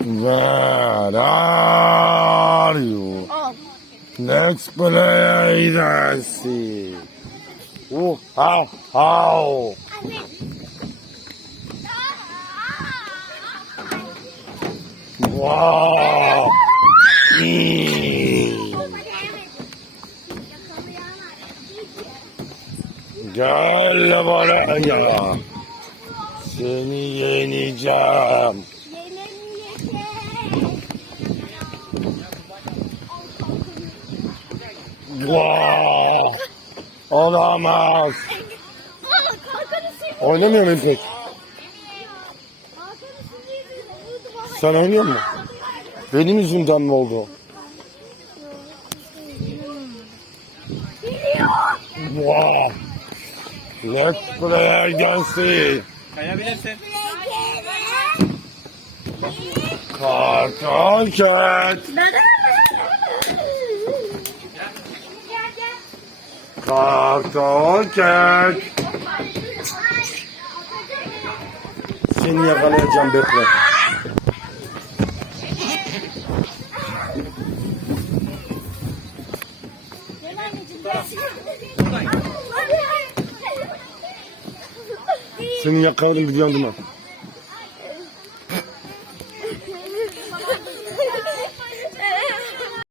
Where are you? Up. Next player is oh. How, how? Wow. Gel bana ya. Seni yeneceğim. Wow. Olamaz. Oynamıyor muyum pek? Sen oynuyor musun? Benim yüzümden mi oldu? Wow. Let's play against it. Kayabilirsin. Kartal cat. Kartal cat. Seni yakalayacağım bekle. Seni yakalarım biliyorum?